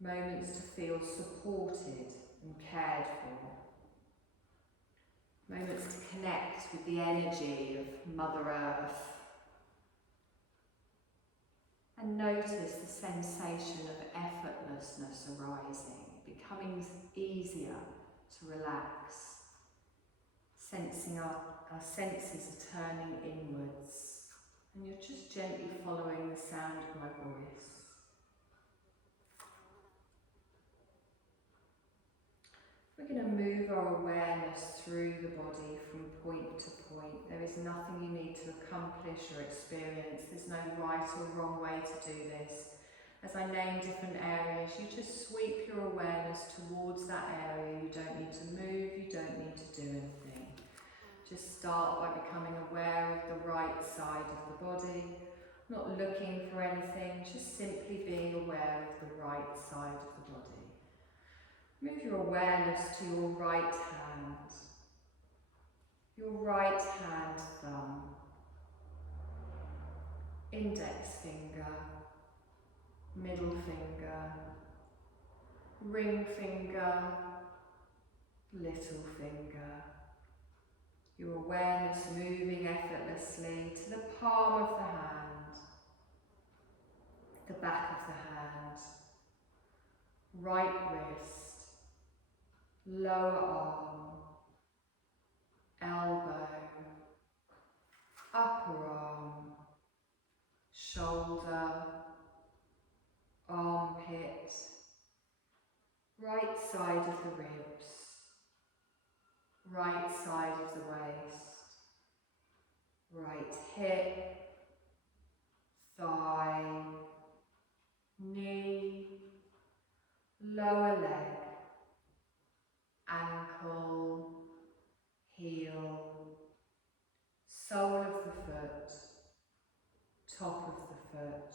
moments to feel supported and cared for, moments to connect with the energy of Mother Earth, and notice the sensation of effortlessness arising, becoming easier to relax, sensing our senses are turning inwards. And you're just gently following the sound of my voice. We're going to move our awareness through the body from point to point. There is nothing you need to accomplish or experience. There's no right or wrong way to do this. As I name different areas, you just sweep your awareness towards that area. You don't need to move, you don't need to do anything. Just start by becoming aware of the right side of the body, not looking for anything, just simply being aware of the right side of the body. Move your awareness to your right hand thumb, index finger, middle finger, ring finger, little finger. Your awareness moving effortlessly to the palm of the hand, the back of the hand, right wrist, lower arm, elbow, upper arm, shoulder, armpit, right side of the ribs, right side of the waist, right hip, thigh, knee, lower leg, ankle, heel, sole of the foot, top of the foot,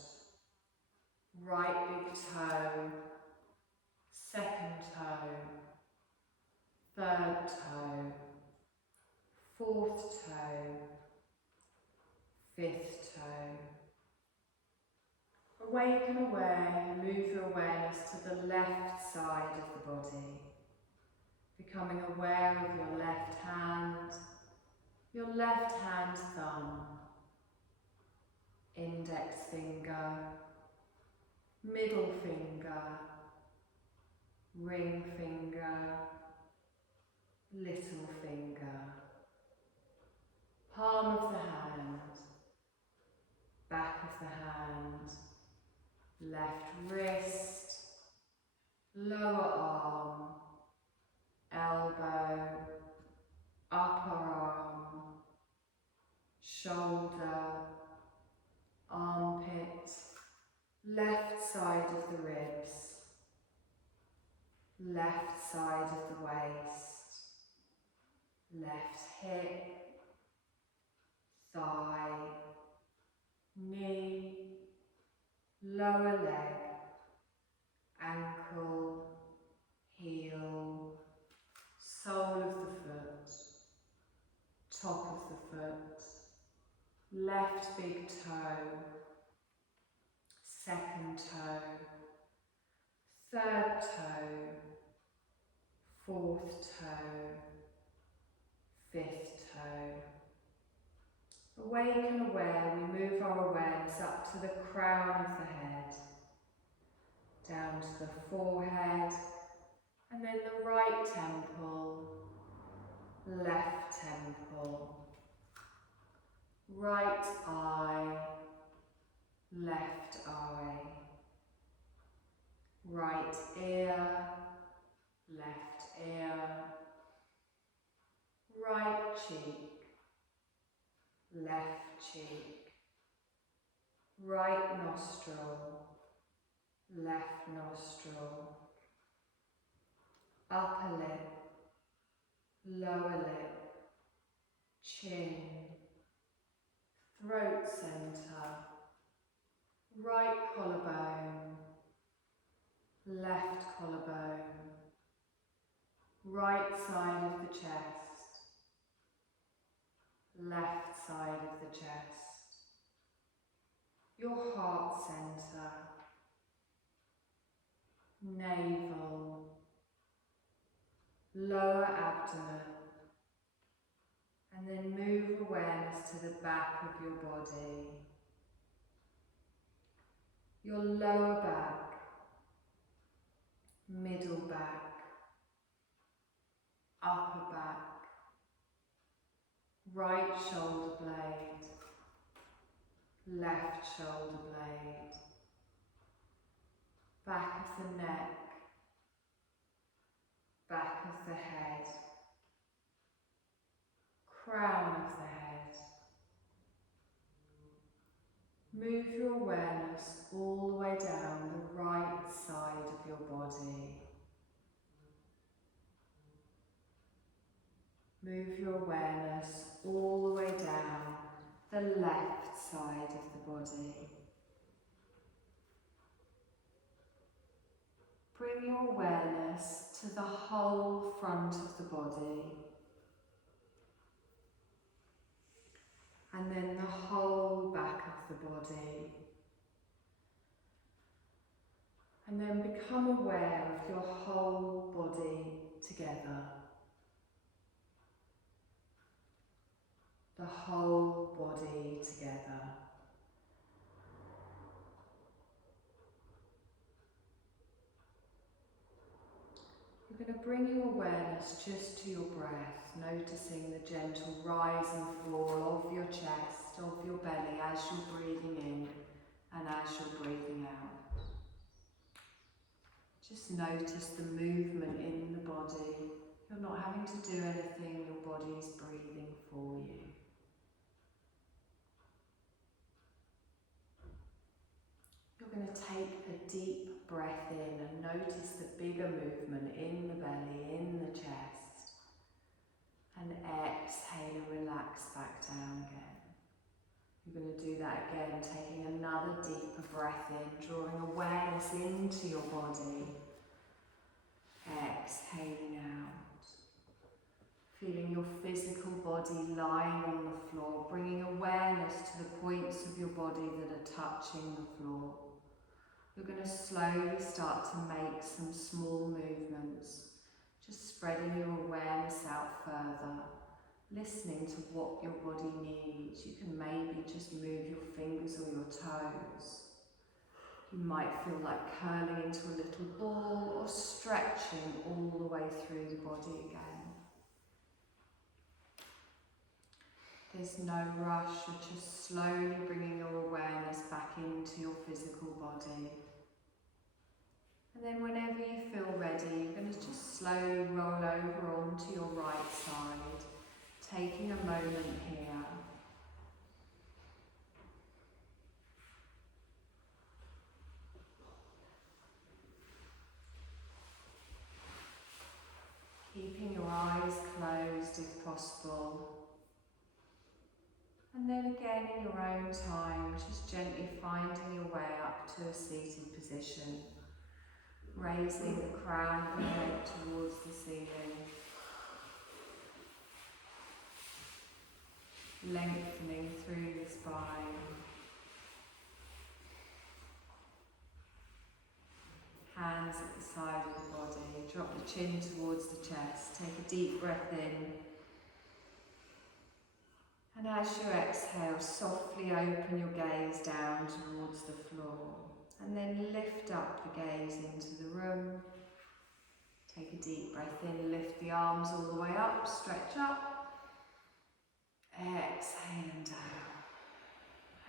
right big toe, second toe, third toe, fourth toe, fifth toe. Awaken aware, move your awareness to the left side of the body, becoming aware of your left hand thumb, index finger, middle finger, ring finger, little finger, palm of the hand, back of the hand, left wrist, lower arm, elbow, upper arm, shoulder, armpit, left side of the ribs, left side of the waist, left hip, thigh, knee, lower leg, ankle, heel, sole of the foot, top of the foot, left big toe, second toe, third toe, fourth toe, fifth toe. Awake and aware, we move our awareness up to the crown of the head, down to the forehead, and then the right temple, left temple, right eye, left eye, right ear, left ear, right cheek, left cheek, right nostril, left nostril, upper lip, lower lip, chin, throat centre, right collarbone, left collarbone, right side of the chest, left side of the chest, your heart centre, navel, lower abdomen, and then move awareness to the back of your body, your lower back, middle back, upper back, right shoulder blade, left shoulder blade, back of the neck, back of the head, crown of the head. Move your awareness all the way down the right side of your body. Move your awareness all the way down the left side of the body. Bring your awareness to the whole front of the body, and then the whole back of the body. And then become aware of your whole body together. The whole body together. You're going to bring your awareness just to your breath, noticing the gentle rise and fall of your chest, of your belly as you're breathing in and as you're breathing out. Just notice the movement in the body. You're not having to do anything, your body is breathing for you. You're going to take a deep breath in and notice the bigger movement in the belly, in the chest. And exhale and relax back down again. You're going to do that again, taking another deeper breath in, drawing awareness into your body. Exhaling out. Feeling your physical body lying on the floor, bringing awareness to the points of your body that are touching the floor. You're going to slowly start to make some small movements, just spreading your awareness out further, listening to what your body needs. You can maybe just move your fingers or your toes. You might feel like curling into a little ball or stretching all the way through the body again. There's no rush, you're just slowly bringing your awareness back into your physical body. And then whenever you feel ready, you're going to just slowly roll over onto your right side, taking a moment here. Keeping your eyes closed if possible. And then again in your own time, just gently finding your way up to a seated position. Raising the crown of the head towards the ceiling. Lengthening through the spine. Hands at the side of the body, Drop the chin towards the chest. Take a deep breath in. And as you exhale, softly open your gaze down towards the floor. And then lift up the gaze into the room. Take a deep breath in, lift the arms all the way up, stretch up. Exhale and down.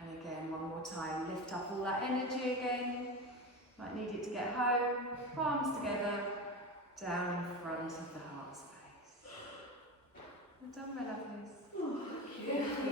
And again, one more time, lift up all that energy again. Might need it to get home. Palms together, down in front of the heart space. Well done, my lovelies. Yeah.